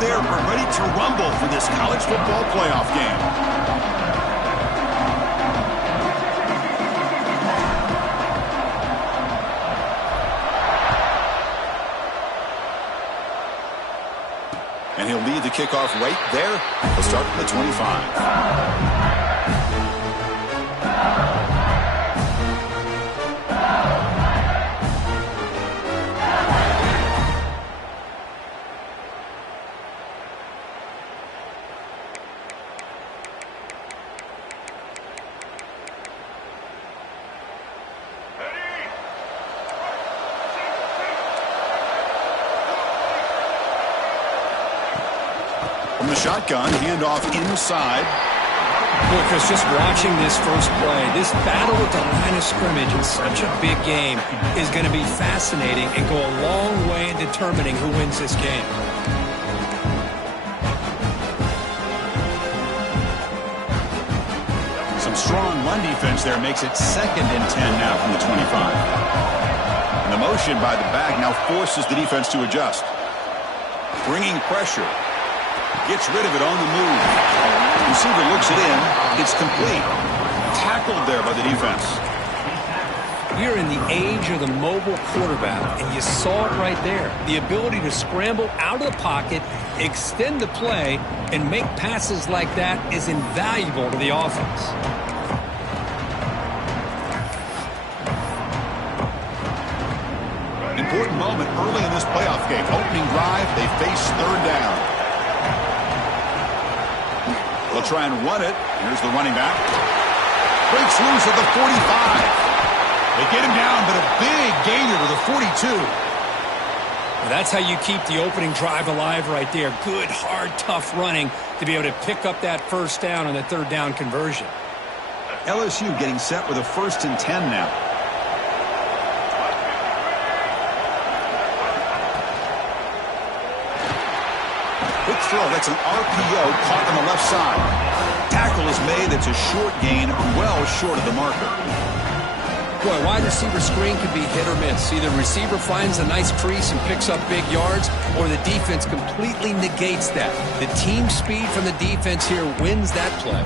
there are ready to rumble for this college football playoff game. And he'll lead the kickoff right there. He'll start at the 25. From the shotgun, handoff inside. Boy, Chris, just watching this first play, this battle at the line of scrimmage in such a big game is going to be fascinating and go a long way in determining who wins this game. Some strong run defense there makes it 2nd and 10 now from the 25. And the motion by the back now forces the defense to adjust. Bringing pressure. Gets rid of it on the move. Receiver looks it in. It's complete. Tackled there by the defense. We're in the age of the mobile quarterback, and you saw it right there. The ability to scramble out of the pocket, extend the play, and make passes like that is invaluable to the offense. Important moment early in this playoff game. Opening drive, they face 3rd down. They'll try and run it. Here's the running back. Breaks loose at the 45. They get him down, but a big gainer to the 42. Well, that's how you keep the opening drive alive right there. Good, hard, tough running to be able to pick up that first down on the 3rd down conversion. LSU getting set with a 1st and 10 now. Quick throw. That's an RPO caught on the left side. Tackle is made. That's a short gain, well short of the marker. Boy, wide receiver screen can be hit or miss. Either receiver finds a nice crease and picks up big yards, or the defense completely negates that. The team speed from the defense here wins that play.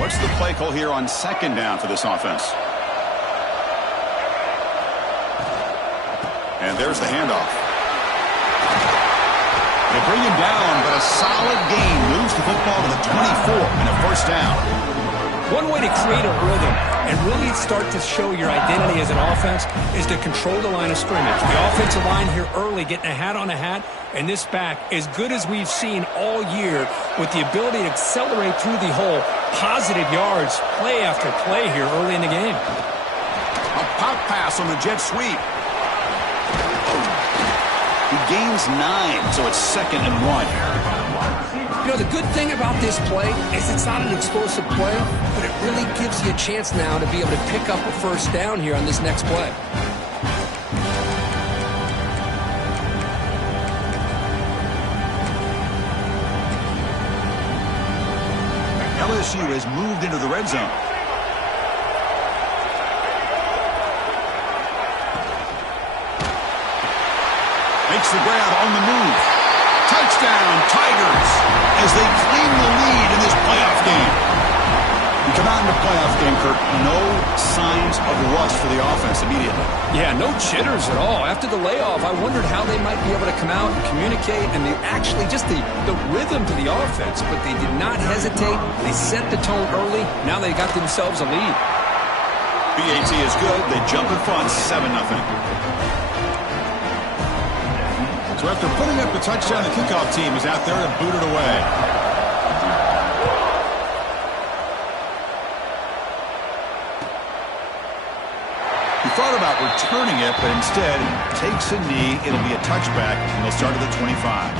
What's the play call here on 2nd down for this offense? And there's the handoff. They bring him down, but a solid gain moves the football to the 24 and a 1st down. One way to create a rhythm and really start to show your identity as an offense is to control the line of scrimmage. The offensive line here early getting a hat on a hat, and this back, as good as we've seen all year, with the ability to accelerate through the hole, positive yards, play after play here early in the game. A pop pass on the jet sweep. He gains 9, so it's 2nd and 1. You know, the good thing about this play is it's not an explosive play, but it really gives you a chance now to be able to pick up a 1st down here on this next play. LSU has moved into the red zone. Makes the grab on the move. Touchdown, Tigers, as they claim the lead in this playoff game. We come out in the playoff game, Kirk, no signs of rust for the offense immediately. Yeah, no jitters at all. After the layoff, I wondered how they might be able to come out and communicate, and actually just the rhythm to the offense, but they did not hesitate. They set the tone early. Now they got themselves a lead. BAT is good. They jump in front, 7-0. So after putting up the touchdown, the kickoff team is out there and booted away. He thought about returning it, but instead takes a knee. It'll be a touchback, and they'll start at the 25.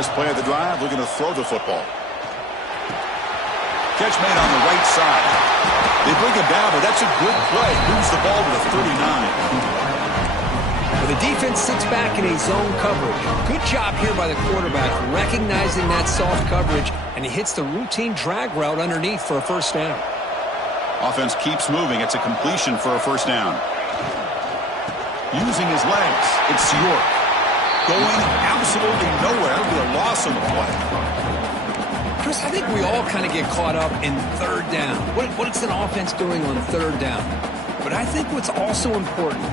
First play of the drive, looking to throw the football. Catch made on the right side. They bring him down, but that's a good play. Moves the ball to the 39. Well, the defense sits back in a zone coverage. Good job here by the quarterback, recognizing that soft coverage and he hits the routine drag route underneath for a first down. Offense keeps moving. It's a completion for a first down. Using his legs, it's York. Going absolutely nowhere with a loss on the play. Chris, I think we all kind of get caught up in third down. What's an offense doing on third down? But I think what's also important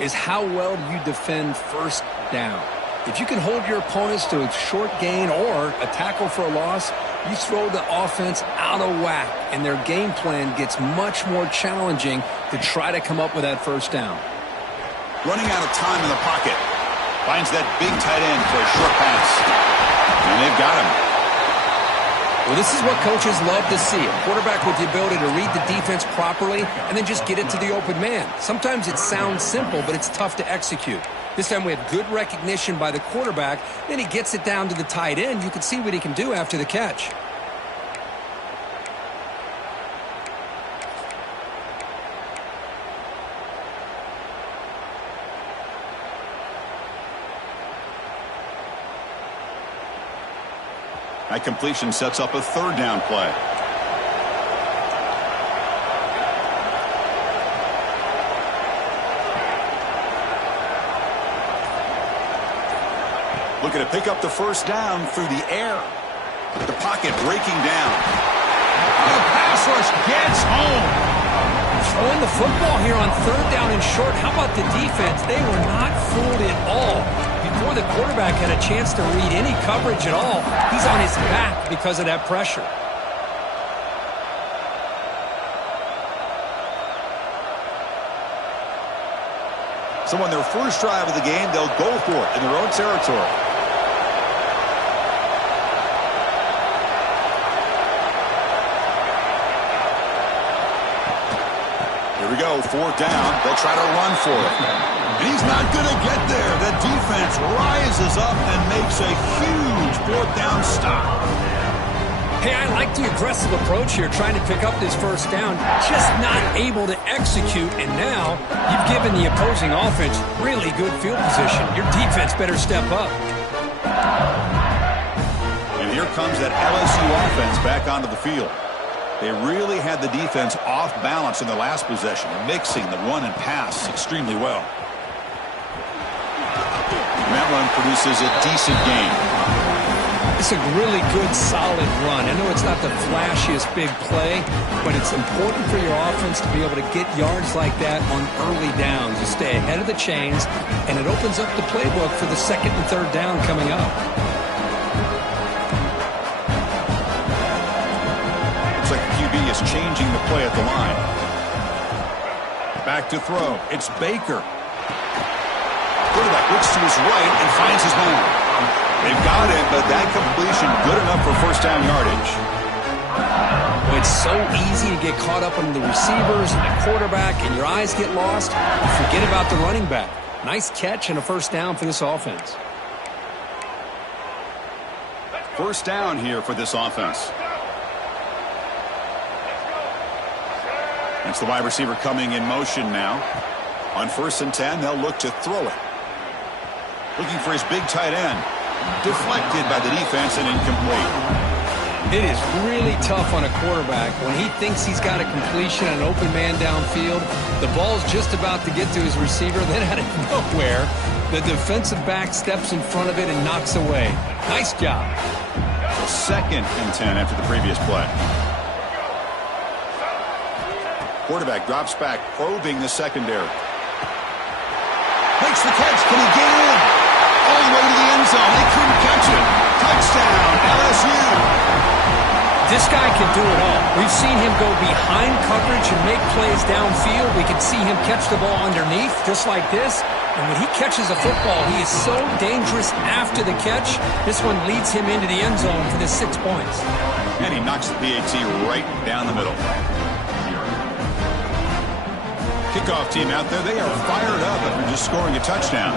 is how well you defend first down. If you can hold your opponents to a short gain or a tackle for a loss, you throw the offense out of whack, and their game plan gets much more challenging to try to come up with that first down. Running out of time in the pocket. Finds that big tight end for a short pass. And they've got him. Well, this is what coaches love to see. A quarterback with the ability to read the defense properly and then just get it to the open man. Sometimes it sounds simple, but it's tough to execute. This time we have good recognition by the quarterback. Then he gets it down to the tight end. You can see what he can do after the catch. That completion sets up a third down play. Looking to pick up the first down through the air. The pocket breaking down. The pass rush gets home. Throwing the football here on third down and short. How about the defense? They were not fooled at all. Before the quarterback had a chance to read any coverage at all, he's on his back because of that pressure. So on their first drive of the game, they'll go for it in their own territory. Here we go, fourth down. They'll try to run for it. And he's not going to get there. The defense rises up and makes a huge fourth down stop. Hey, I like the aggressive approach here, trying to pick up this first down, just not able to execute, and now you've given the opposing offense really good field position. Your defense better step up. And here comes that LSU offense back onto the field. They really had the defense off balance in the last possession, mixing the run and pass extremely well. And that run produces a decent gain. It's a really good, solid run. I know it's not the flashiest big play, but it's important for your offense to be able to get yards like that on early downs. You stay ahead of the chains, and it opens up the playbook for the second and third down coming up. Looks like the QB is changing the play at the line. Back to throw. It's Baker. Quarterback looks to his right and finds his man. They've got it, but that completion good enough for first down yardage. Well, it's so easy to get caught up on the receivers and the quarterback, and your eyes get lost. You forget about the running back. Nice catch and a first down for this offense. First down here for this offense. That's the wide receiver coming in motion now. On 1st and 10, they'll look to throw it. Looking for his big tight end. Deflected by the defense and incomplete. It is really tough on a quarterback when he thinks he's got a completion on an open man downfield. The ball's just about to get to his receiver. Then out of nowhere, the defensive back steps in front of it and knocks away. Nice job. 2nd and 10 after the previous play. Quarterback drops back, probing the secondary. Makes the catch. Can he get in? All the way to the end zone. They couldn't catch it. Touchdown, LSU. This guy can do it all. We've seen him go behind coverage and make plays downfield. We can see him catch the ball underneath, just like this. And when he catches a football, he is so dangerous after the catch. This one leads him into the end zone for the 6 points. And he knocks the PAT right down the middle. Kickoff team out there, they are fired up after just scoring a touchdown.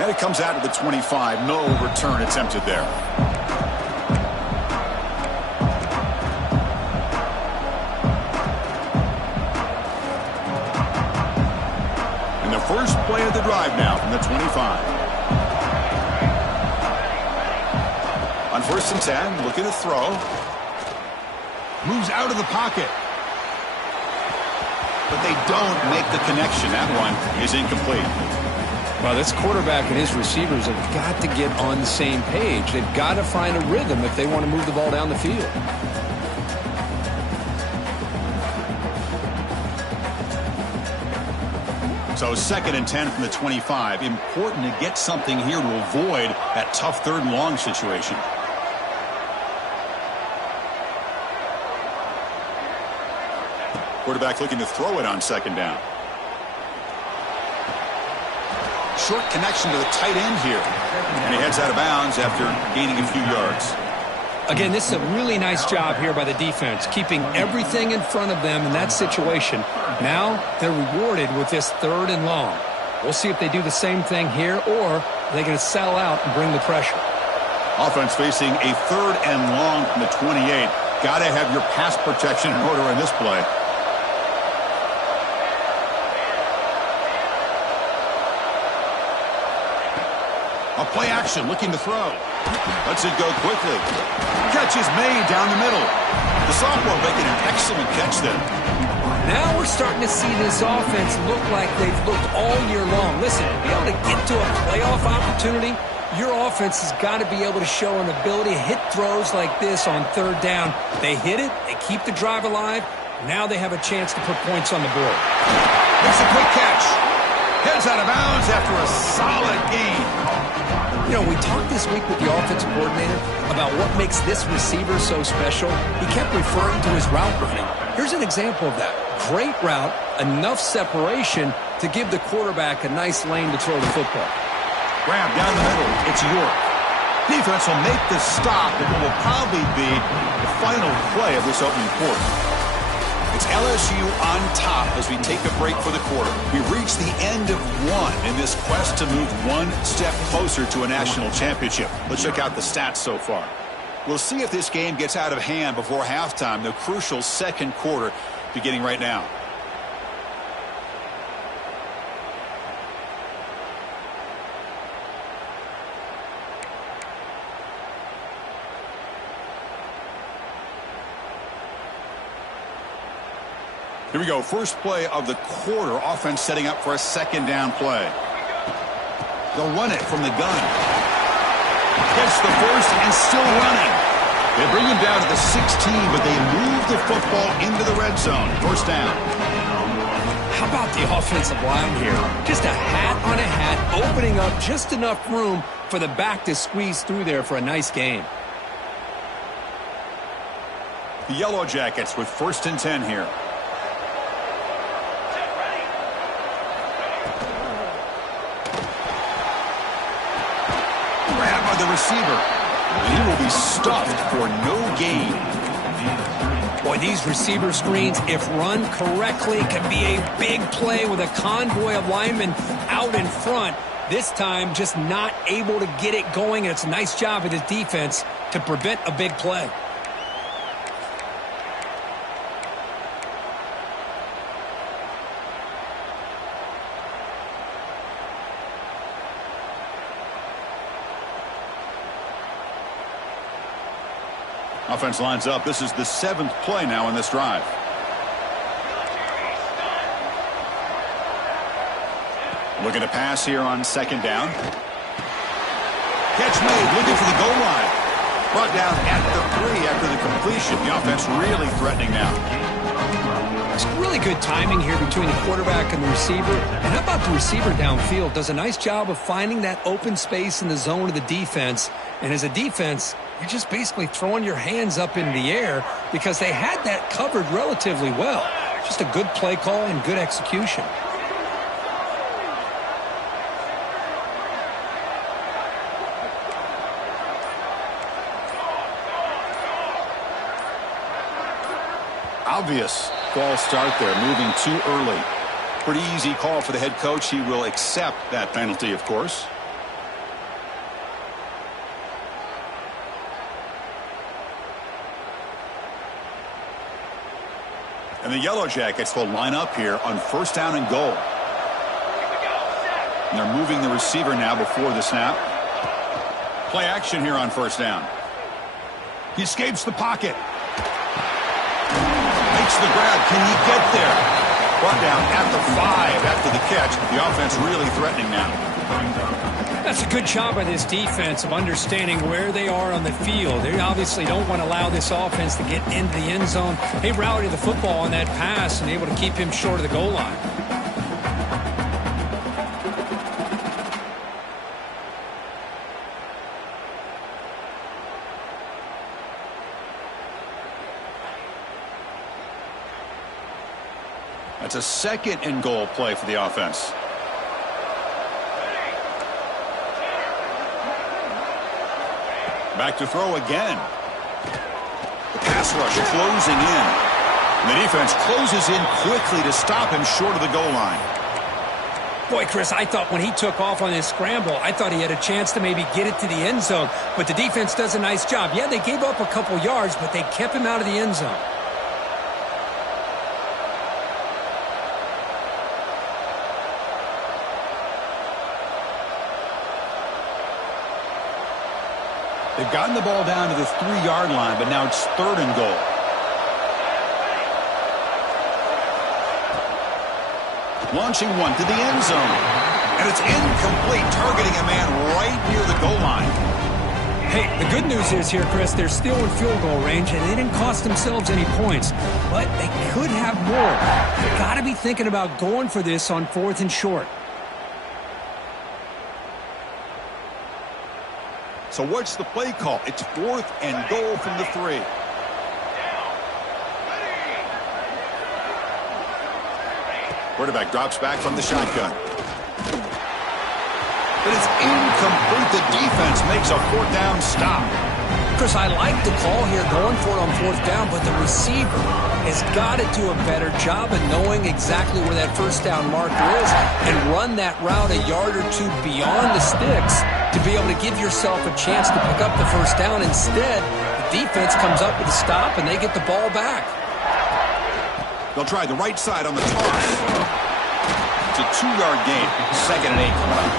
And it comes out to the 25. No return attempted there. And the first play of the drive now from the 25. First and 10, looking to throw. Moves out of the pocket. But they don't make the connection. That one is incomplete. Well, this quarterback and his receivers have got to get on the same page. They've got to find a rhythm if they want to move the ball down the field. So second and 10 from the 25. Important to get something here to avoid that tough third and long situation. Quarterback looking to throw it on second down. Short connection to the tight end here. And he heads out of bounds after gaining a few yards. Again, this is a really nice job here by the defense, keeping everything in front of them in that situation. Now they're rewarded with this third and long. We'll see if they do the same thing here, or are they going to sell out and bring the pressure. Offense facing a third and long from the 28. Got to have your pass protection in order in this play. A play action, looking to throw. Lets it go quickly. Catch is made down the middle. The sophomore making an excellent catch there. Now we're starting to see this offense look like they've looked all year long. Listen, to be able to get to a playoff opportunity, your offense has got to be able to show an ability to hit throws like this on third down. They hit it, they keep the drive alive. Now they have a chance to put points on the board. It's a quick catch. Heads out of bounds after a solid gain. You know, we talked this week with the offensive coordinator about what makes this receiver so special. He kept referring to his route running. Here's an example of that. Great route, enough separation to give the quarterback a nice lane to throw the football. Grab down the middle. It's York. Defense will make the stop, and it will probably be the final play of this opening quarter. It's LSU on top as we take a break for the quarter. We reach the end of one in this quest to move one step closer to a national championship. Let's check out the stats so far. We'll see if this game gets out of hand before halftime, the crucial second quarter beginning right now. Here we go. First play of the quarter. Offense setting up for a second down play. They'll run it from the gun. Gets the first and still running. They bring him down to the 16, but they move the football into the red zone. First down. How about the offensive line here? Just a hat on a hat, opening up just enough room for the back to squeeze through there for a nice gain. The Yellow Jackets with first and 10 here. The receiver, and he will be stuffed for no gain. Boy, these receiver screens, if run correctly, can be a big play with a convoy of linemen out in front. This time, just not able to get it going, and it's a nice job of the defense to prevent a big play. Offense lines up. This is the 7th play now in this drive. Looking to pass here on second down. Catch made, looking for the goal line. Brought down at the 3 after the completion. The offense really threatening now. It's really good timing here between the quarterback and the receiver. And how about the receiver downfield? Does a nice job of finding that open space in the zone of the defense. And as a defense, you're just basically throwing your hands up in the air because they had that covered relatively well. Just a good play call and good execution. Obvious false start there, moving too early. Pretty easy call for the head coach. He will accept that penalty, of course. And the Yellow Jackets will line up here on first down and goal. And they're moving the receiver now before the snap. Play action here on first down. He escapes the pocket. Makes the grab. Can he get there? Brought down at the 5 after the catch. The offense really threatening now. That's a good job by this defense of understanding where they are on the field. They obviously don't want to allow this offense to get into the end zone. They rallied the football on that pass and able to keep him short of the goal line. That's a second and goal play for the offense. Back to throw again. The pass rush closing in. The defense closes in quickly to stop him short of the goal line. Boy, Chris, I thought when he took off on this scramble, I thought he had a chance to maybe get it to the end zone. But the defense does a nice job. Yeah, they gave up a couple yards, but they kept him out of the end zone. They've gotten the ball down to the 3-yard line, but now it's 3rd and goal. Launching one to the end zone. And it's incomplete, targeting a man right near the goal line. Hey, the good news is here, Chris, they're still in field goal range, and they didn't cost themselves any points. But they could have more. They've got to be thinking about going for this on 4th and short. So what's the play call? It's 4th and goal from the 3. Quarterback drops back from the shotgun. But it's incomplete. The defense makes a 4th down stop. Chris, I like the call here going for it on 4th down, but the receiver has got to do a better job of knowing exactly where that 1st down marker is and run that route a yard or two beyond the sticks to be able to give yourself a chance to pick up the 1st down. Instead, the defense comes up with a stop, and they get the ball back. They'll try the right side on the toss. It's a 2-yard gain. 2nd and 8 coming up.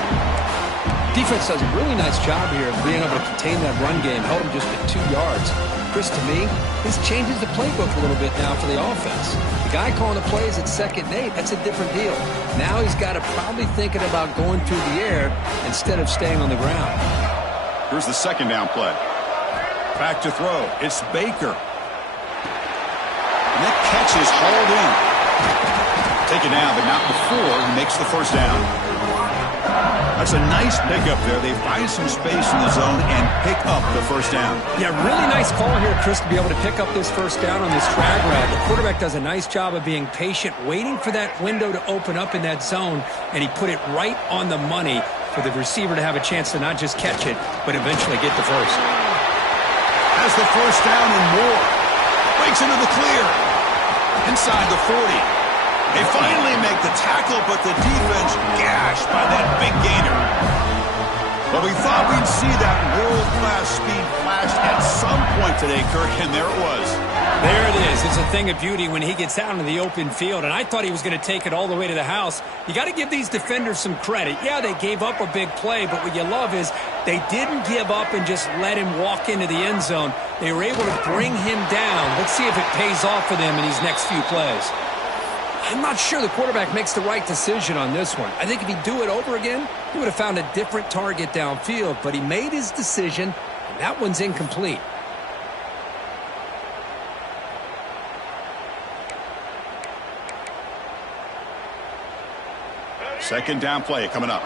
Defense does a really nice job here of being able to contain that run game, held them just at 2 yards. Chris, to me, this changes the playbook a little bit now for the offense. The guy calling the plays at 2nd and 8, that's a different deal. Now he's got to probably thinking about going through the air instead of staying on the ground. Here's the 2nd down play. Back to throw. It's Baker. And that catch is hauled in. Taken down, but not before he makes the 1st down. That's a nice pickup there. They find some space in the zone and pick up the 1st down. Yeah, really nice call here, Chris, to be able to pick up this 1st down on this drag route. The quarterback does a nice job of being patient, waiting for that window to open up in that zone, and he put it right on the money for the receiver to have a chance to not just catch it, but eventually get the 1st. Has the 1st down and more. Breaks into the clear. Inside the 40. They finally make the tackle, but the defense gashed by that big gainer. But we thought we'd see that world-class speed flash at some point today, Kirk, and there it was. There it is. It's a thing of beauty when he gets out into the open field, and I thought he was going to take it all the way to the house. You got to give these defenders some credit. Yeah, they gave up a big play, but what you love is they didn't give up and just let him walk into the end zone. They were able to bring him down. Let's see if it pays off for them in these next few plays. I'm not sure the quarterback makes the right decision on this one. I think if he'd do it over again, he would have found a different target downfield, but he made his decision, and that one's incomplete. Second down play coming up.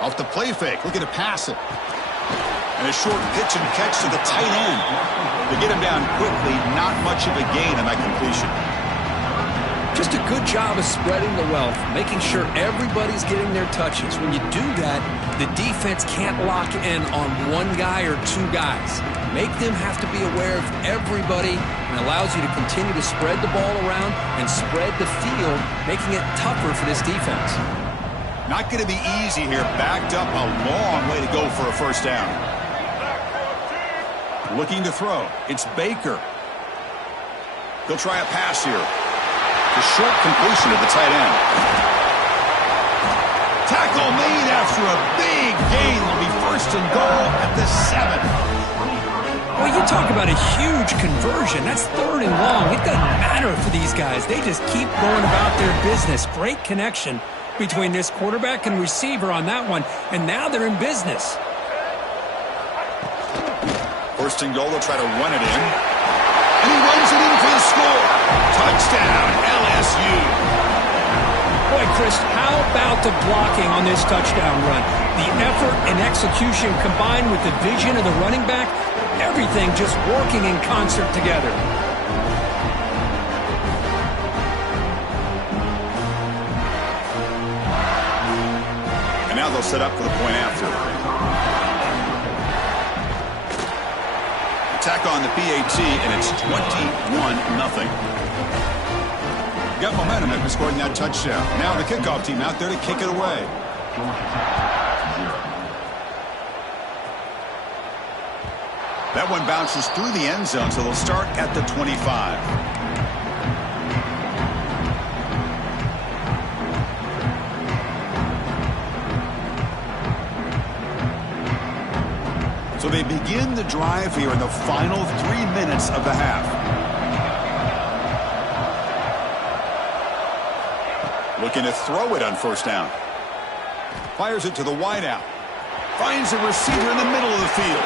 Off the play fake, looking to pass it. And a short pitch and catch to the tight end. They get him down quickly, not much of a gain on that completion. Just a good job of spreading the wealth, making sure everybody's getting their touches. When you do that, the defense can't lock in on one guy or two guys. Make them have to be aware of everybody, and allows you to continue to spread the ball around and spread the field, making it tougher for this defense. Not going to be easy here. Backed up a long way to go for a 1st down. Looking to throw. It's Baker. He'll try a pass here. The short completion of the tight end. Tackle made after a big gain. Will be first and goal at the 7. Well, you talk about a huge conversion. That's 3rd and long. It doesn't matter for these guys. They just keep going about their business. Great connection between this quarterback and receiver on that one, and now they're in business. First and goal, they'll try to run it in. And he runs it in for the score. Touchdown, LSU. Boy, Chris, how about the blocking on this touchdown run? The effort and execution combined with the vision of the running back, everything just working in concert together. And now they'll set up for the point after. Attack on the PAT, and it's 21-0. Got momentum after scoring that touchdown. Now the kickoff team out there to kick it away. That one bounces through the end zone, so they'll start at the 25. So they begin the drive here in the final 3 minutes of the half. Looking to throw it on first down. Fires it to the wideout. Finds a receiver in the middle of the field.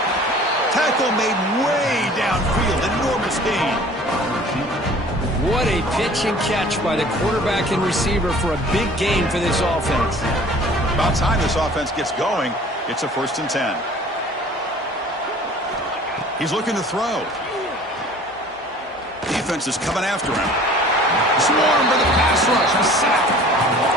Tackle made way downfield. Enormous gain. What a pitch and catch by the quarterback and receiver for a big gain for this offense. About time this offense gets going. It's a 1st and 10. He's looking to throw. Defense is coming after him. Swarm for the pass rush. A sack.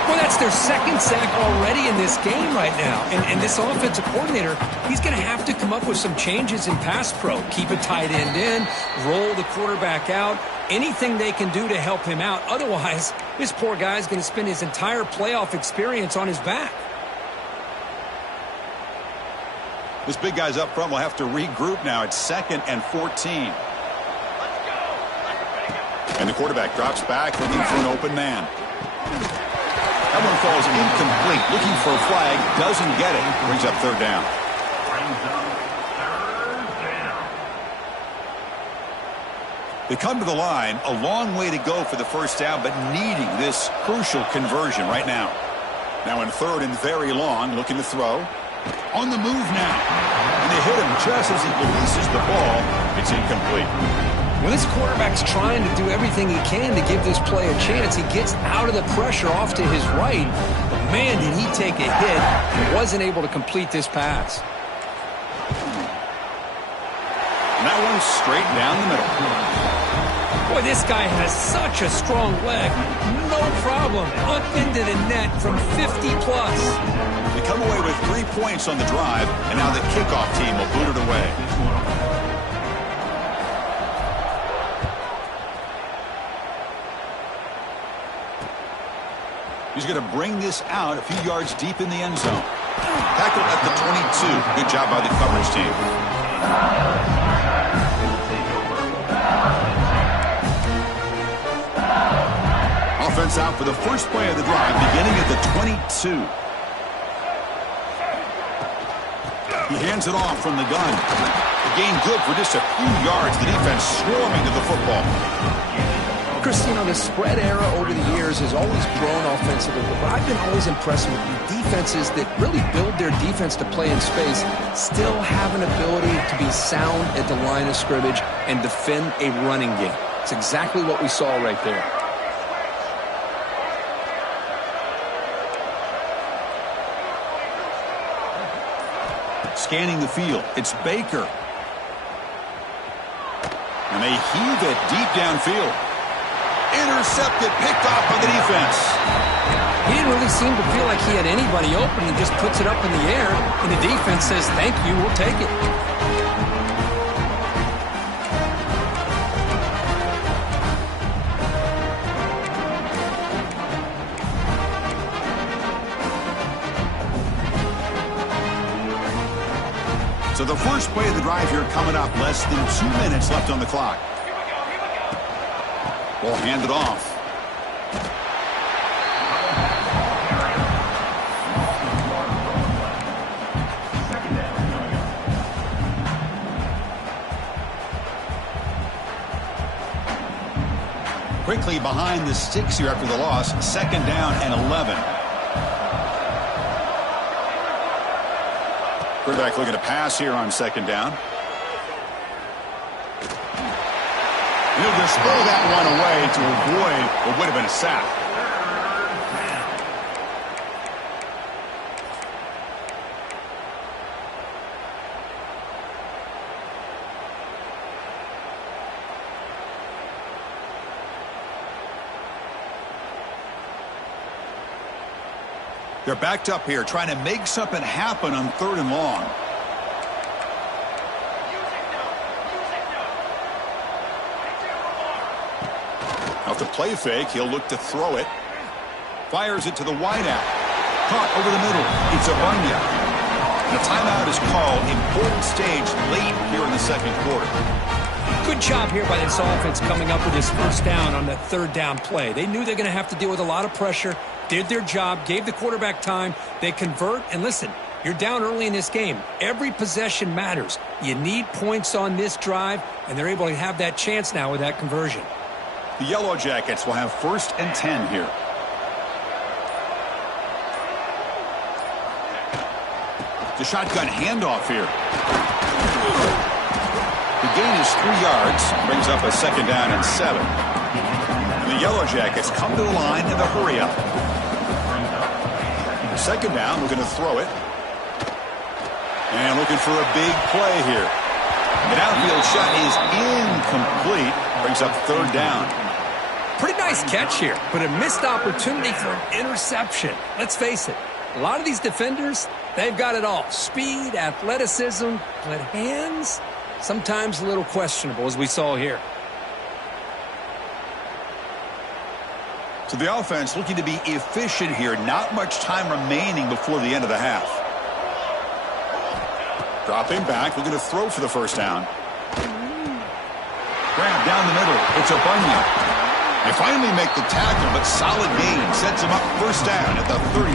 Well, that's their 2nd sack already in this game right now. And this offensive coordinator, he's going to have to come up with some changes in pass pro. Keep a tight end in, roll the quarterback out, anything they can do to help him out. Otherwise, this poor guy's going to spend his entire playoff experience on his back. This big guy's up front will have to regroup now. It's 2nd and 14. And the quarterback drops back, looking for an open man. That one falls incomplete. Looking for a flag. Doesn't get it. Brings up 3rd down. They come to the line. A long way to go for the first down, but needing this crucial conversion right now. Now in 3rd and very long. Looking to throw. On the move now. And they hit him just as he releases the ball. It's incomplete. When this quarterback's trying to do everything he can to give this play a chance, he gets out of the pressure off to his right. But man, did he take a hit and wasn't able to complete this pass. And that one's straight down the middle. Boy, this guy has such a strong leg. No problem. Up into the net from 50-plus. They come away with 3 points on the drive, and now the kickoff team will boot it away. He's going to bring this out a few yards deep in the end zone. Tackled at the 22. Good job by the coverage team. Offense out for the first play of the drive, beginning at the 22. He hands it off from the gun. The gain good for just a few yards. The defense swarming to the football. Chris, you know, the spread era over the years has always grown offensively, but I've been always impressed with the defenses that really build their defense to play in space, still have an ability to be sound at the line of scrimmage and defend a running game. It's exactly what we saw right there. Scanning the field, it's Baker. And they heave it deep downfield. Intercepted, picked off by the defense. He didn't really seem to feel like he had anybody open and just puts it up in the air, and the defense says, thank you, we'll take it. So the first play of the drive here coming up, less than 2 minutes left on the clock. Ball handed off. quickly behind the sticks here after the loss. 2nd down and 11. Quarterback looking to pass here on 2nd down. He'll just throw that one away to avoid what would have been a sack. They're backed up here, trying to make something happen on 3rd and long. Off the play fake, he'll look to throw it. Fires it to the wideout. Caught over the middle. It's a Bunya. The timeout is called. Important stage late here in the 2nd quarter. Good job here by this offense coming up with this 1st down on that 3rd down play. They knew they're going to have to deal with a lot of pressure. Did their job, gave the quarterback time. They convert, and listen, you're down early in this game. Every possession matters. You need points on this drive, and they're able to have that chance now with that conversion. The Yellow Jackets will have 1st and 10 here. The shotgun handoff here. The gain is 3 yards, brings up a 2nd down and 7. And the Yellow Jackets come to the line in the hurry up. 2nd down, looking to throw it. And looking for a big play here. The downfield shot is incomplete. Brings up 3rd down. Pretty nice catch here, but a missed opportunity for an interception. Let's face it, a lot of these defenders, they've got it all. Speed, athleticism, but hands, sometimes a little questionable, as we saw here. So the offense looking to be efficient here. Not much time remaining before the end of the half. Dropping back, looking to throw for the 1st down. Grab down the middle. It's a Bunya. They finally make the tackle, but solid gain sets him up 1st down at the 33.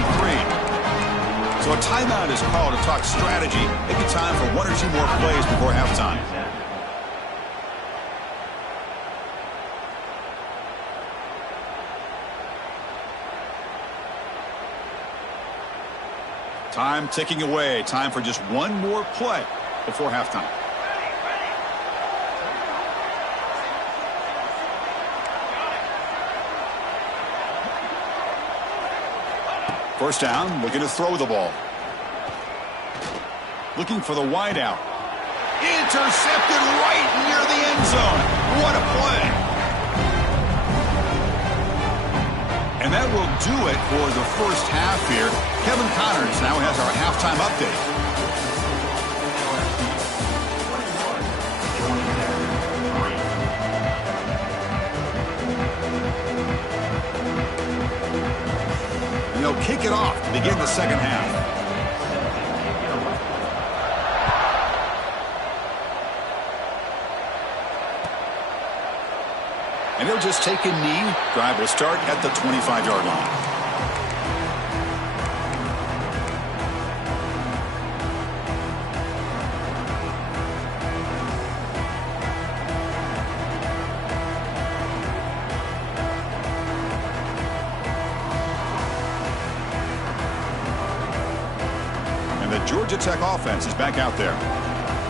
So a timeout is called to talk strategy. Maybe time for 1 or 2 more plays before halftime. Time ticking away. Time for just 1 more play before halftime. First down, looking to throw the ball. Looking for the wideout. Intercepted right near the end zone. What a play. And that will do it for the 1st half here. Kevin Connors now has our halftime update. And they'll kick it off to begin the 2nd half. And he'll just take a knee. Drive will start at the 25-yard line. And the Georgia Tech offense is back out there.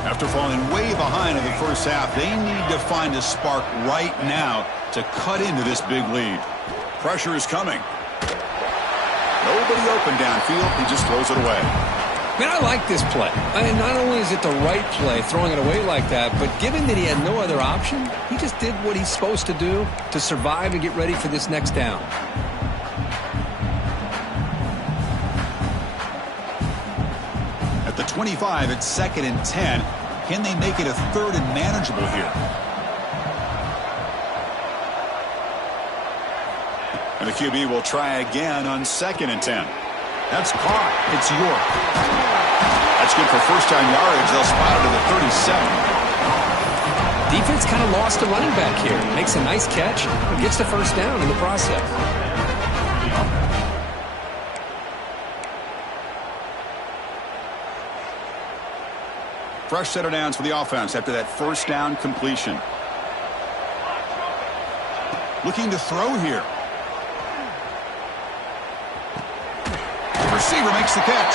After falling way behind in the 1st half, they need to find a spark right now to cut into this big lead. Pressure is coming. Nobody open downfield. He just throws it away. Man, I like this play. I mean, not only is it the right play, throwing it away like that, but given that he had no other option, he just did what he's supposed to do to survive and get ready for this next down. At the 25, it's 2nd and 10. Can they make it a 3rd and manageable here? And the QB will try again on 2nd and 10. That's caught. It's York. That's good for 1st down yardage. They'll spot it at the 37. Defense kind of lost a running back here. Makes a nice catch and gets the 1st down in the process. Fresh set of downs for the offense after that 1st down completion. Looking to throw here. The receiver makes the catch.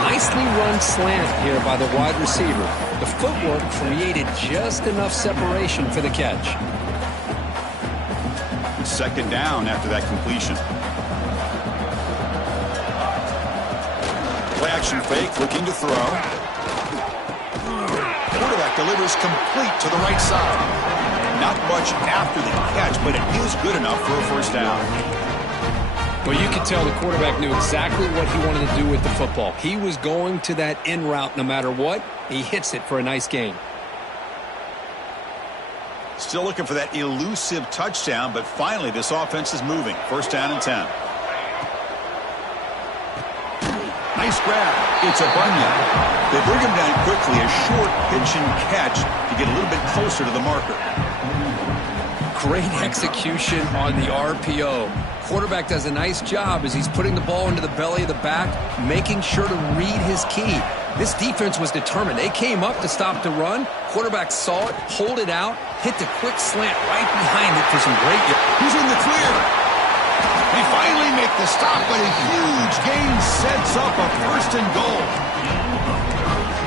Nicely run slant here by the wide receiver. The footwork created just enough separation for the catch. Second down after that completion. Play action fake, looking to throw. Quarterback delivers complete to the right side. Not much after the catch, but it is good enough for a first down. Well, you could tell the quarterback knew exactly what he wanted to do with the football. He was going to that in route no matter what. He hits it for a nice gain. Still looking for that elusive touchdown, but finally this offense is moving. First down and 10. Nice grab. It's a Bunyan. They bring him down quickly. A short pitch and catch to get a little bit closer to the marker. Great execution on the RPO. Quarterback does a nice job as he's putting the ball into the belly of the back, making sure to read his key. This defense was determined. They came up to stop the run. Quarterback saw it, pulled it out, hit the quick slant right behind it for some great... Who's in the clear? They finally make the stop, but a huge gain sets up a first and goal.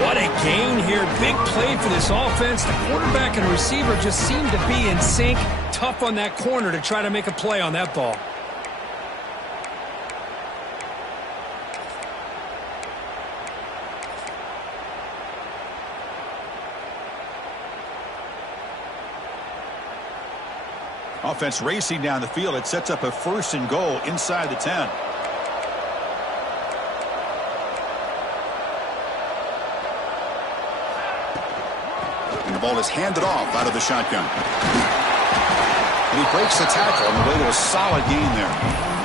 What a gain here. Big play for this offense. The quarterback and receiver just seem to be in sync. Tough on that corner to try to make a play on that ball. Offense racing down the field. It sets up a first and goal inside the 10. And the ball is handed off out of the shotgun. And he breaks the tackle on the way to a solid gain there.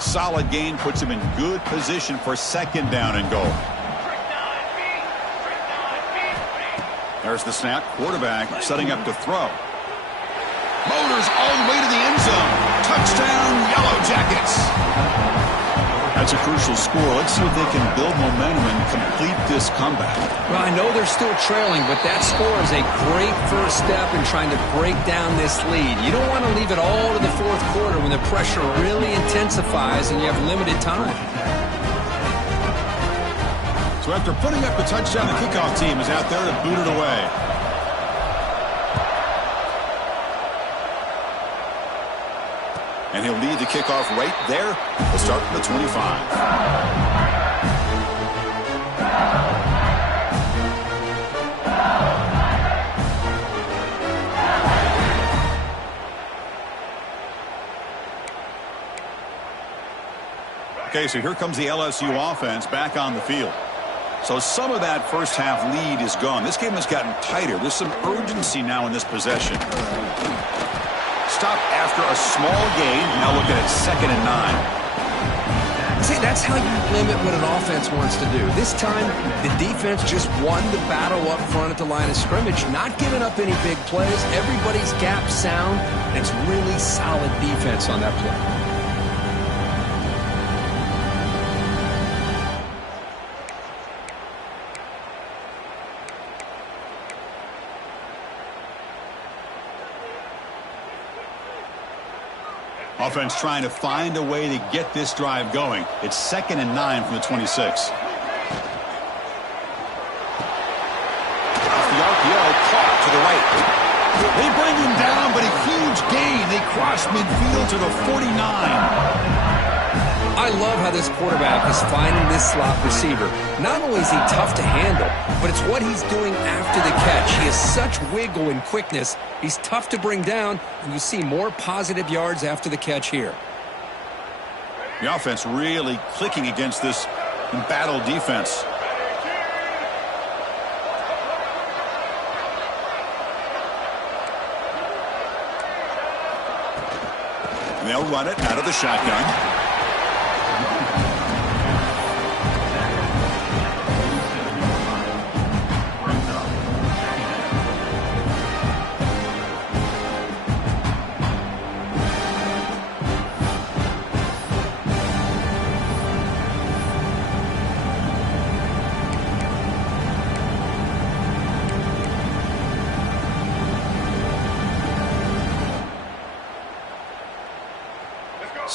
Solid gain puts him in good position for second down and goal. There's the snap. Quarterback setting up to throw. Motors all the way to the end zone. Touchdown, Yellow Jackets. That's a crucial score. Let's see if they can build momentum and complete this comeback. Well, I know they're still trailing, but that score is a great first step in trying to break down this lead. You don't want to leave it all to the fourth quarter when the pressure really intensifies and you have limited time. So after putting up the touchdown, the kickoff team is out there to boot it away. And he'll lead the kickoff right there. We'll start from the 25. Okay, so here comes the LSU offense back on the field. So some of that first half lead is gone. This game has gotten tighter. There's some urgency now in this possession. Stop after a small gain. Now look at it, 2nd and 9. See, that's how you limit what an offense wants to do. This time, the defense just won the battle up front at the line of scrimmage, not giving up any big plays. Everybody's gap sound, and it's really solid defense on that play. Offense trying to find a way to get this drive going. It's 2nd and 9 from the 26. Off the RPO, caught to the right. They bring him down, but a huge gain. They cross midfield to the 49. I love how this quarterback is finding this slot receiver. Not only is he tough to handle, but it's what he's doing after the catch. He has such wiggle and quickness. He's tough to bring down, and you see more positive yards after the catch here. The offense really clicking against this embattled defense. And they'll run it out of the shotgun.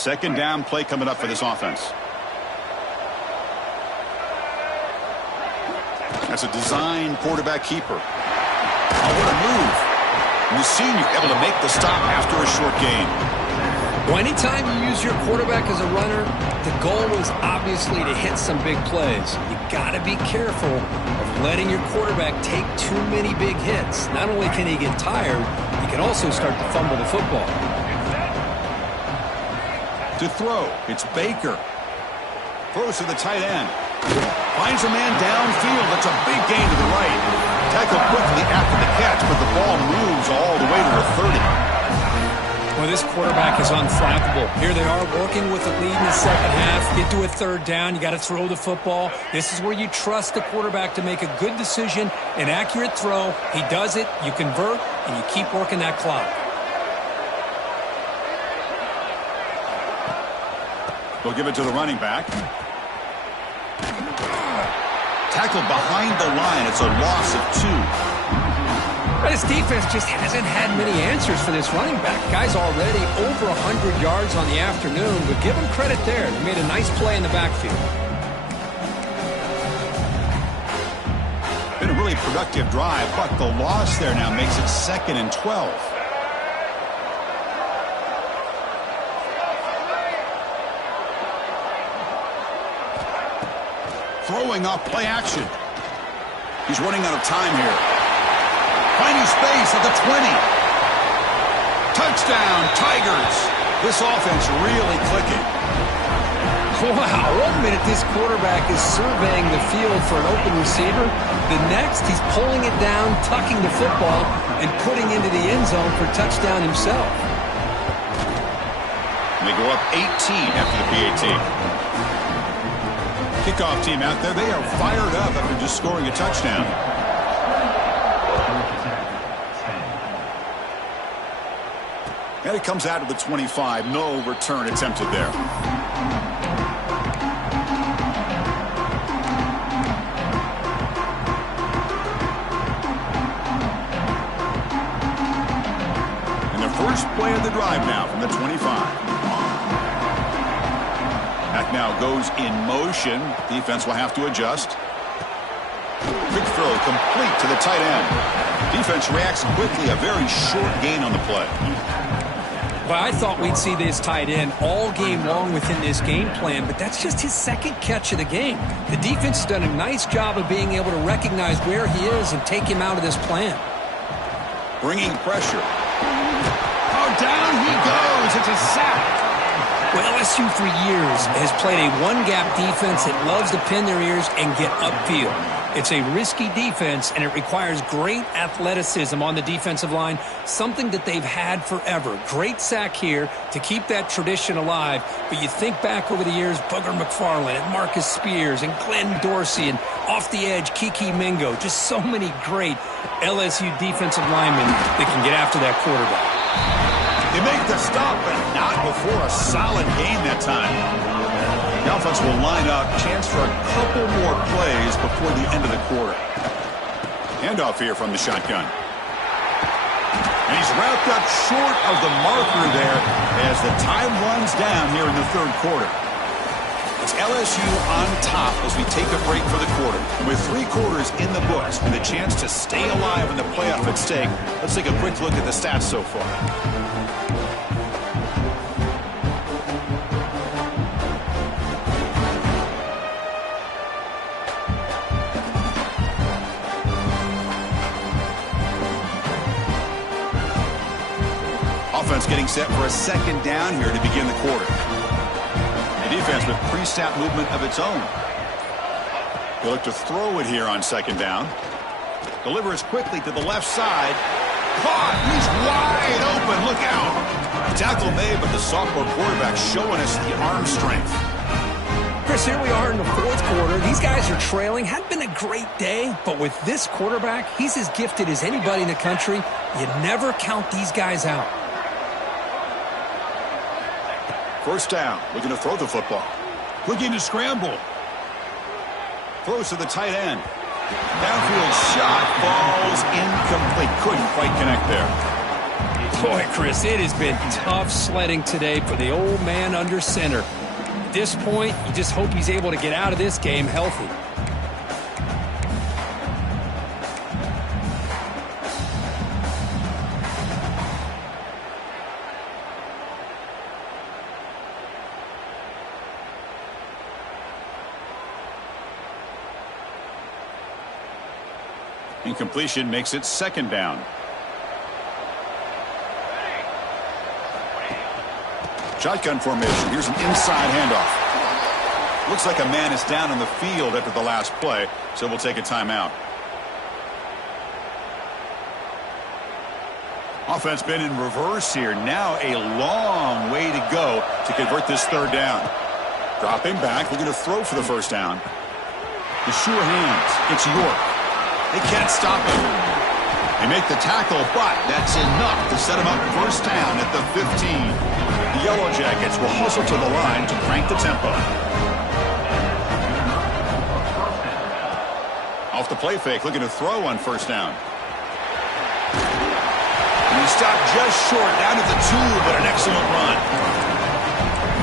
Second down play coming up for this offense. That's a design quarterback keeper. Oh, what a move. And the senior able to make the stop after a short gain. Well, anytime you use your quarterback as a runner, the goal is obviously to hit some big plays. You got to be careful of letting your quarterback take too many big hits. Not only can he get tired, he can also start to fumble the football. To throw, it's Baker. Throws to the tight end. Finds a man downfield. That's a big gain to the right. Tackled quickly after the catch, but the ball moves all the way to the 30. Well, this quarterback is unflappable. Here they are working with the lead in the second half. Get to a third down. You got to throw the football. This is where you trust the quarterback to make a good decision, an accurate throw. He does it, you convert, and you keep working that clock. We'll give it to the running back. Tackled behind the line. It's a loss of 2. But his defense just hasn't had many answers for this running back. Guy's already over 100 yards on the afternoon, but give him credit there. He made a nice play in the backfield. Been a really productive drive, but the loss there now makes it 2nd and 12. Throwing off play action. He's running out of time here. Finding space at the 20. Touchdown, Tigers. This offense really clicking. Wow, 1 minute this quarterback is surveying the field for an open receiver. The next, he's pulling it down, tucking the football, and putting into the end zone for touchdown himself. And they go up 18 after the PAT. Kickoff team out there, they are fired up after just scoring a touchdown. And it comes out of the 25. No return attempted there. And the first play of the drive now from the 25. That now goes in motion. Defense will have to adjust. Quick throw complete to the tight end. Defense reacts quickly. A very short gain on the play. Well, I thought we'd see this tight end all game long within this game plan, but that's just his second catch of the game. The defense has done a nice job of being able to recognize where he is and take him out of this plan. Bringing pressure. Oh, down he goes. It's a sack. Well, LSU for years has played a one-gap defense that loves to pin their ears and get upfield. It's a risky defense, and it requires great athleticism on the defensive line, something that they've had forever. Great sack here to keep that tradition alive, but you think back over the years, Booger McFarland and Marcus Spears and Glenn Dorsey and off the edge, Kiki Mingo, just so many great LSU defensive linemen that can get after that quarterback. They make the stop, but not before a solid gain that time. The offense will line up. Chance for a couple more plays before the end of the quarter. Handoff here from the shotgun. And he's wrapped up short of the marker there as the time runs down here in the third quarter. It's LSU on top as we take a break for the quarter. And with 3 quarters in the books and a chance to stay alive in the playoff at stake, let's take a quick look at the stats so far. Offense getting set for a second down here to begin the quarter. The defense with pre-snap movement of its own. They look to throw it here on second down. Delivers quickly to the left side. Caught. He's wide open. Look out. Tackle made, but the sophomore quarterback showing us the arm strength. Chris, here we are in the fourth quarter. These guys are trailing. Hadn't been a great day, but with this quarterback, he's as gifted as anybody in the country. You never count these guys out. First down, looking to throw the football. Looking to scramble. Throws to the tight end. Downfield shot falls incomplete. Couldn't quite connect there. Boy, Chris, it has been tough sledding today for the old man under center. At this point, you just hope he's able to get out of this game healthy. Incompletion makes it second down. Shotgun formation. Here's an inside handoff. Looks like a man is down on the field after the last play, so we'll take a timeout. Offense been in reverse here. Now a long way to go to convert this third down. Dropping back, looking to throw for the first down. The sure hands. It's York. They can't stop him. They make the tackle, but that's enough to set him up first down at the 15. The Yellow Jackets will hustle to the line to crank the tempo. Off the play fake, looking to throw on first down. And he stopped just short, down at the 2, but an excellent run.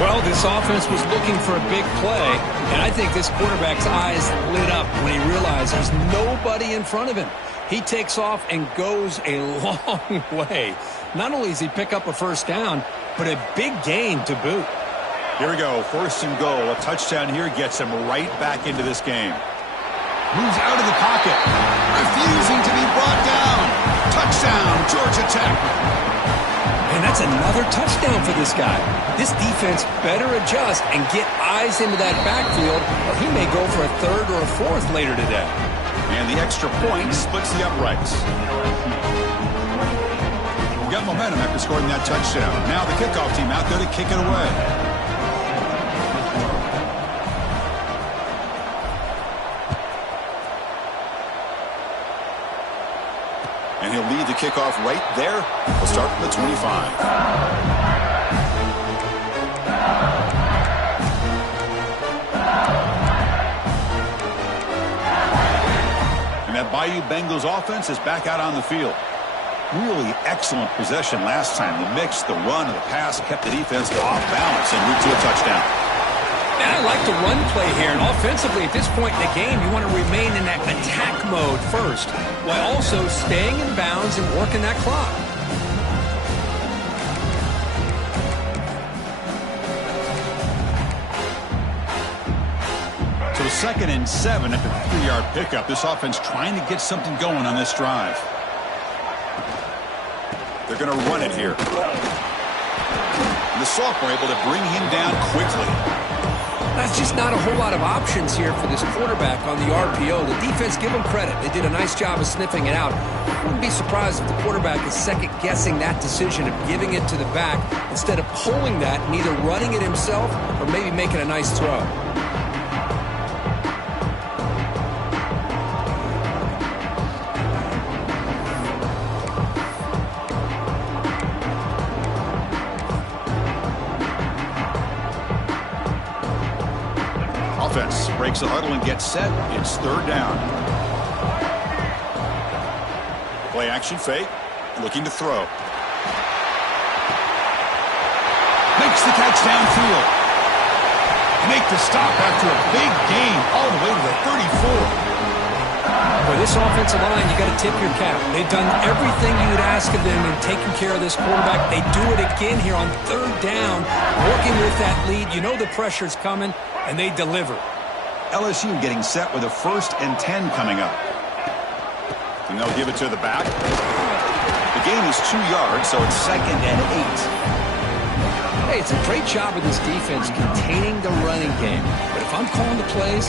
Well, this offense was looking for a big play, and I think this quarterback's eyes lit up when he realized there's nobody in front of him. He takes off and goes a long way. Not only does he pick up a first down, but a big gain to boot. Here we go, first and goal. A touchdown here gets him right back into this game. Moves out of the pocket, refusing to be brought down. Touchdown, Georgia Tech. And that's another touchdown for this guy. This defense better adjust and get eyes into that backfield, or he may go for a third or a fourth later today. And the extra point splits the uprights. We got momentum after scoring that touchdown. Now the kickoff team out there to kick it away. And he'll lead the kickoff right there. We'll start from the 25. And that Bayou Bengals offense is back out on the field. Really excellent possession last time. The mix, the run, and the pass kept the defense off balance and moved to a touchdown. And I like the run play here. And offensively, at this point in the game, you want to remain in that attack mode first, while also staying in bounds and working that clock. So 2nd and 7 at the 3-yard pickup. This offense trying to get something going on this drive. They're going to run it here. And the sophomore able to bring him down quickly. That's just not a whole lot of options here for this quarterback on the RPO. The defense, give them credit. They did a nice job of sniffing it out. I wouldn't be surprised if the quarterback is second-guessing that decision of giving it to the back instead of pulling that and either running it himself or maybe making a nice throw. Offense breaks the huddle and gets set. It's third down. Play action fake. Looking to throw. Makes the catch downfield. Make the stop after a big gain all the way to the 34. For this offensive line, you got to tip your cap. They've done everything you would ask of them in taking care of this quarterback. They do it again here on third down, working with that lead. You know the pressure's coming, and they deliver. LSU getting set with a 1st and 10 coming up. And they'll give it to the back. The gain is 2 yards, so it's 2nd and 8. Hey, it's a great job of this defense containing the running game. But if I'm calling the plays,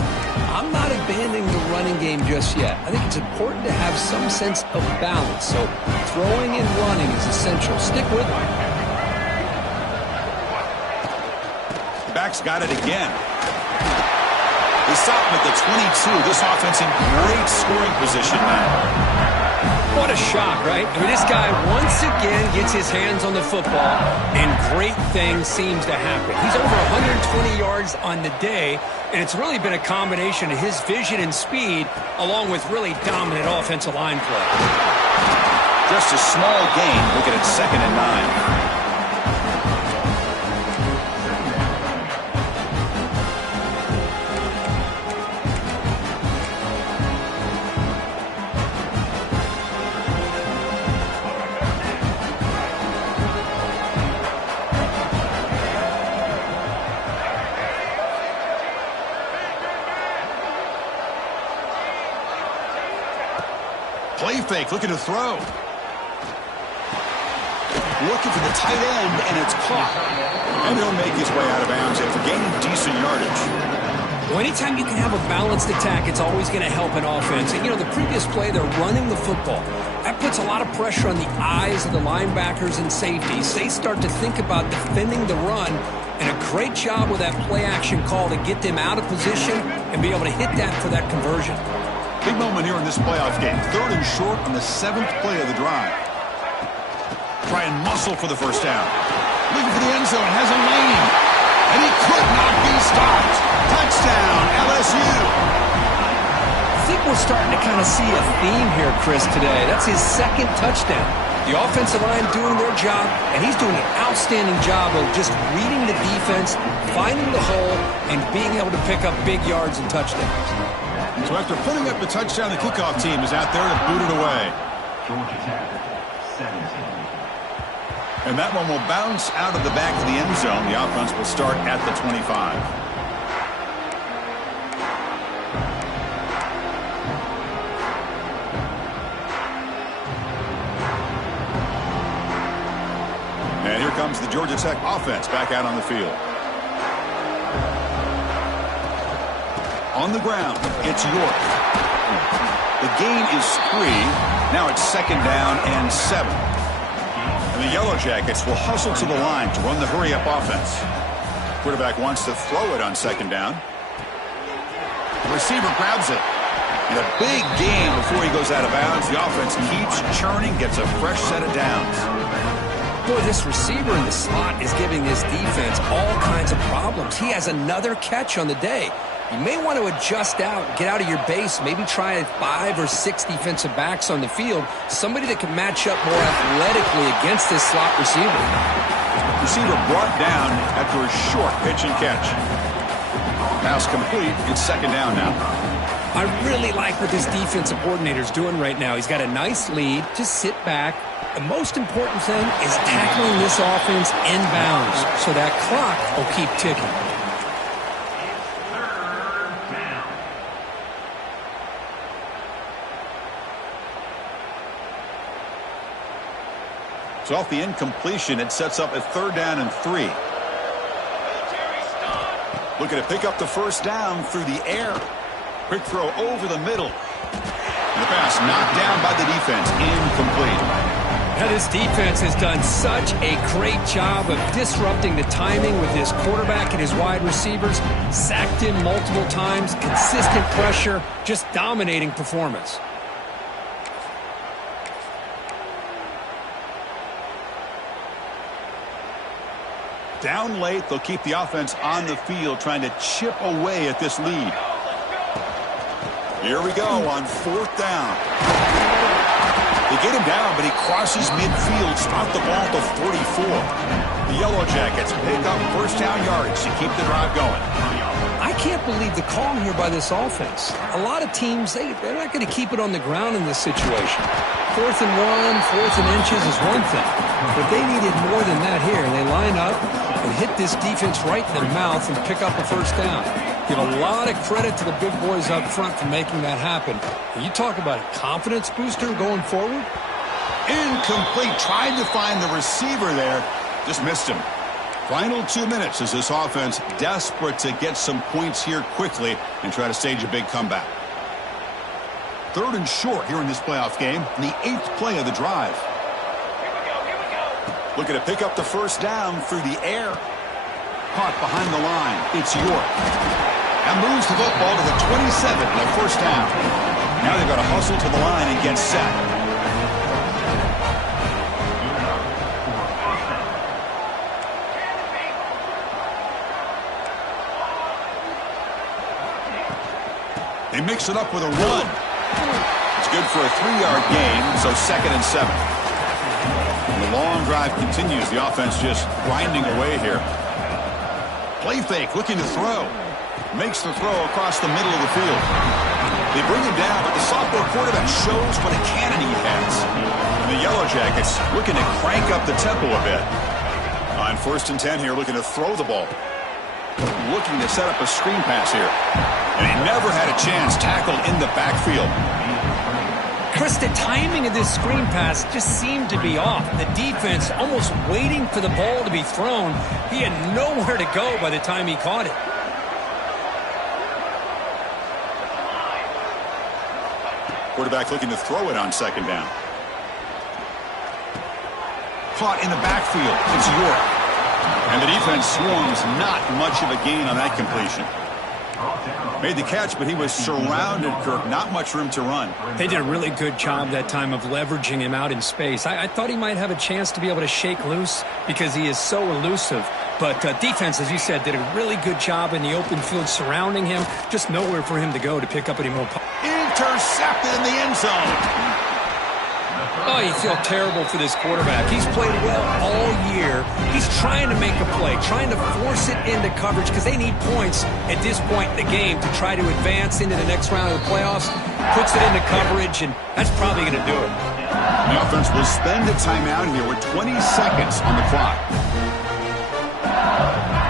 I'm not abandoning the running game just yet. I think it's important to have some sense of balance. So throwing and running is essential. Stick with it. The back's got it again. They stop him at the 22. This offense in great scoring position now. What a shot, right? I mean, this guy once again gets his hands on the football, and great things seems to happen. He's over 120 yards on the day, and it's really been a combination of his vision and speed, along with really dominant offensive line play. Just a small gain. Looking at 2nd and 9. Play fake, looking to throw. Looking for the tight end, and it's caught. And he'll make his way out of bounds after gaining decent yardage. Well, anytime you can have a balanced attack, it's always going to help an offense. And, you know, the previous play, they're running the football. That puts a lot of pressure on the eyes of the linebackers and safeties. They start to think about defending the run, and a great job with that play-action call to get them out of position and be able to hit that for that conversion. Big moment here in this playoff game. 3rd and short on the 7th play of the drive. Try and muscle for the first down. Looking for the end zone. Has a lane. And he could not be stopped. Touchdown, LSU. I think we're starting to kind of see a theme here, Chris, today. That's his 2nd touchdown. The offensive line doing their job, and he's doing an outstanding job of just reading the defense, finding the hole, and being able to pick up big yards and touchdowns. So after putting up the touchdown, the kickoff team is out there to boot it away. And that one will bounce out of the back of the end zone. The offense will start at the 25. And here comes the Georgia Tech offense back out on the field. On the ground, it's York. The gain is 3. Now it's 2nd down and 7. And the Yellow Jackets will hustle to the line to run the hurry-up offense. Quarterback wants to throw it on 2nd down. The receiver grabs it. And a big gain before he goes out of bounds. The offense keeps churning, gets a fresh set of downs. Boy, this receiver in the slot is giving his defense all kinds of problems. He has another catch on the day. You may want to adjust out, get out of your base, maybe try 5 or 6 defensive backs on the field, somebody that can match up more athletically against this slot receiver. Receiver brought down after a short pitch and catch. Pass complete. It's 2nd down now. I really like what this defensive coordinator is doing right now. He's got a nice lead. Just sit back. The most important thing is tackling this offense inbounds so that clock will keep ticking. So off the incompletion, it sets up a 3rd down and 3. Looking to pick up the first down through the air. Quick throw over the middle. And the pass knocked down by the defense. Incomplete. Now this defense has done such a great job of disrupting the timing with his quarterback and his wide receivers. Sacked him multiple times. Consistent pressure. Just dominating performance. Down late, they'll keep the offense on the field trying to chip away at this lead. Here we go on 4th down. They get him down, but he crosses midfield, stop the ball to 44. The Yellow Jackets pick up first down yardage to keep the drive going. I can't believe the call here by this offense. A lot of teams, they're not going to keep it on the ground in this situation. 4th and 1, 4th and inches is one thing. But they needed more than that here. They line up and hit this defense right in the mouth and pick up a first down. Give a lot of credit to the big boys up front for making that happen. And you talk about a confidence booster going forward. Incomplete. Tried to find the receiver there. Just missed him. Final 2 minutes as this offense desperate to get some points here quickly and try to stage a big comeback. 3rd and short here in this playoff game. In the 8th play of the drive. Looking to pick up the first down through the air. Caught behind the line. It's York. And moves the football to the 27 and a first down. Now they've got to hustle to the line and get set. They mix it up with a run. It's good for a 3-yard gain, so 2nd and 7. And the long drive continues. The offense just grinding away here. Play fake, looking to throw. Makes the throw across the middle of the field. They bring him down, but the sophomore quarterback shows what a cannon he has. And the Yellow Jackets looking to crank up the tempo a bit. On 1st and 10 here, looking to throw the ball. Looking to set up a screen pass here. And he never had a chance tackled in the backfield. Chris, the timing of this screen pass just seemed to be off. The defense almost waiting for the ball to be thrown. He had nowhere to go by the time he caught it. Quarterback looking to throw it on 2nd down. Caught in the backfield. It's York. And the defense swarms not much of a gain on that completion. Made the catch, but he was surrounded, Kirk. Not much room to run. They did a really good job that time of leveraging him out in space. I thought he might have a chance to be able to shake loose because he is so elusive. But defense, as you said, did a really good job in the open field surrounding him. Just nowhere for him to go to pick up any more. Intercepted in the end zone. Oh, you feel terrible for this quarterback. He's played well all year. He's trying to make a play, trying to force it into coverage because they need points at this point in the game to try to advance into the next round of the playoffs. Puts it into coverage, and that's probably going to do it. The offense will spend a timeout here with 20 seconds on the clock.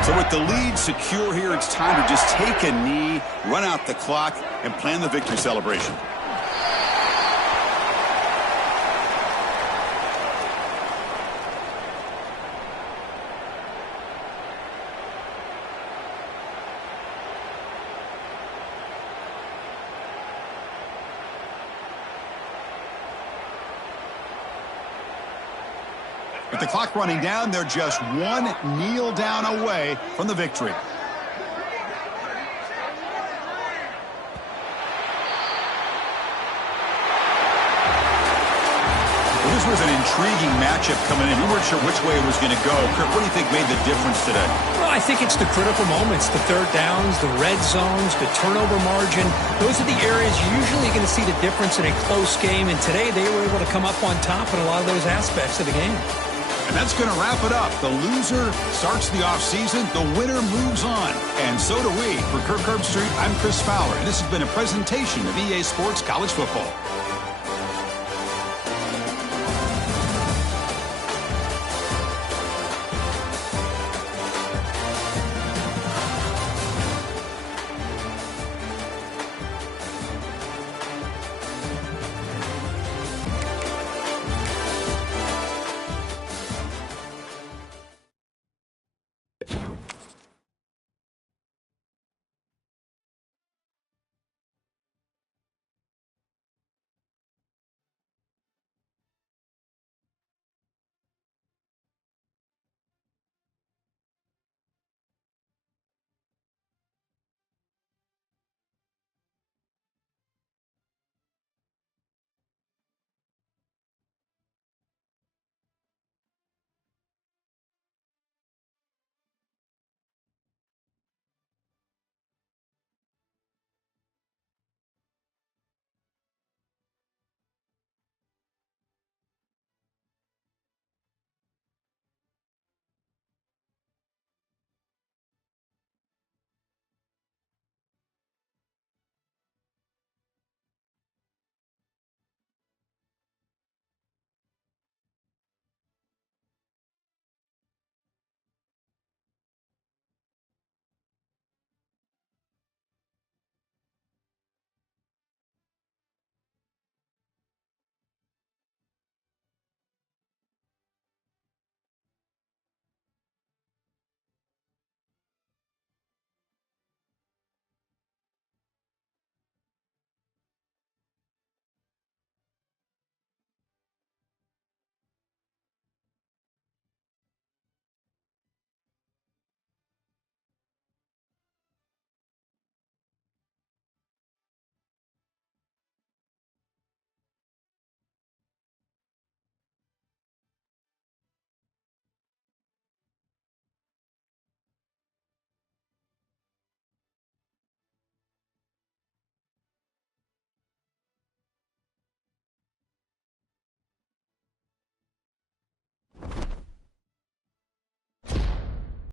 So with the lead secure here, it's time to just take a knee, run out the clock, and plan the victory celebration. With the clock running down, they're just one kneel down away from the victory. Well, this was an intriguing matchup coming in. We weren't sure which way it was going to go. Kirk, what do you think made the difference today? Well, I think it's the critical moments, the third downs, the red zones, the turnover margin. Those are the areas you're usually going to see the difference in a close game. And today they were able to come up on top in a lot of those aspects of the game. And that's going to wrap it up. The loser starts the offseason. The winner moves on. And so do we. For Kirk Herbstreit, I'm Chris Fowler. And this has been a presentation of EA Sports College Football.